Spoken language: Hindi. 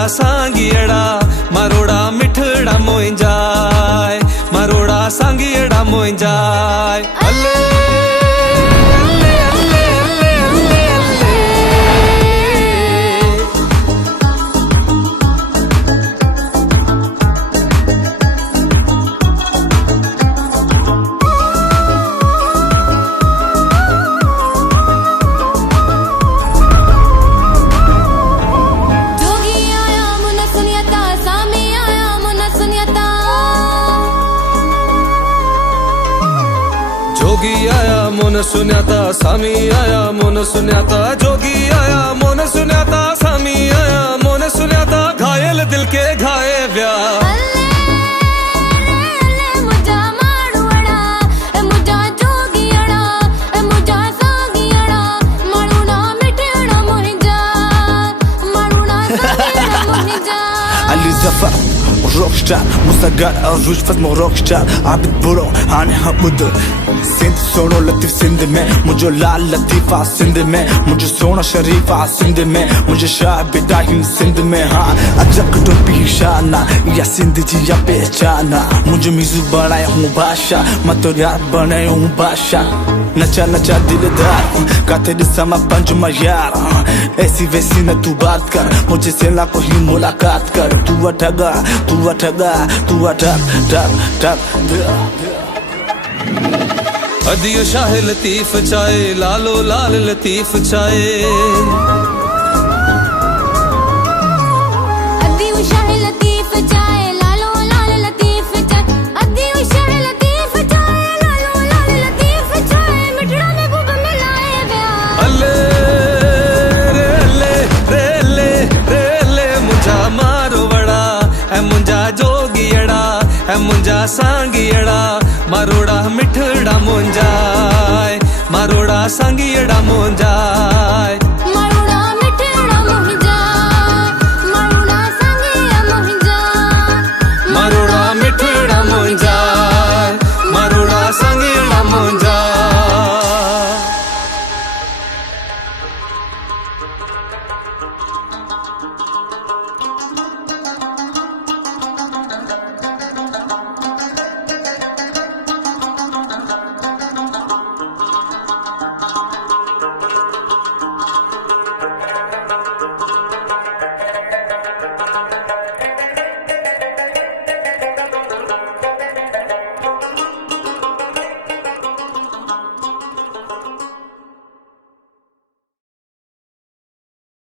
मुंजा सांगियड़ा मरोड़ा मिठड़ा मोइंजाय मरोड़ा सांगियड़ा मोइंजाय अल्ले अल्ले अल्ले अल्ले अल्ले जोगी आया मोन सुन्याता सामी आया मोन सुन्याता जोगी आया मोन सुन्याता सामी आया मोन सुन्याता घायल दिल के घाये व्या Ali Zafar rockstar मुसागर अरूज फज़ रॉकस्टार आबिद बुरो आने हमद सिंध सोनो लतीफ सिंध में मुझे लाल लतीफा सिंध में मुझे सोना शरीफा सिंध में मुझे शाह बिदाहिम सिंध में हाँ अजक टोपी शाना या सिंध जी या पहचाना मुझे मिज़ू बनाया हूँ बादशाह मैं तो यार बनाया हूँ बादशाह नचा नचा दिलदार का तेरे समा पंज यार ऐसी वैसी न तू बात कर मुझे से ना कोई मुलाकात कर तू अठगा तू अठगा तू अठग ठग ठग अदियो शाह लतीफ चाहे लालो लाल लतीफ चाहे अदियो शाह लतीफ चाहे लालो लाल लतीफ चाहे अदियो शाह लतीफ चाहे लालो लाल लतीफ चाहे मिठड़ा में गुब मिलाए व्या अल्ले रे अल्ले रे अल्ले रे अल्ले मुंजा मारो वड़ा ए मुंजा जोगियड़ा ए मुंजा सांगियड़ा मरोड़ा मिठड़ा मुंजाय मरोड़ा सांगी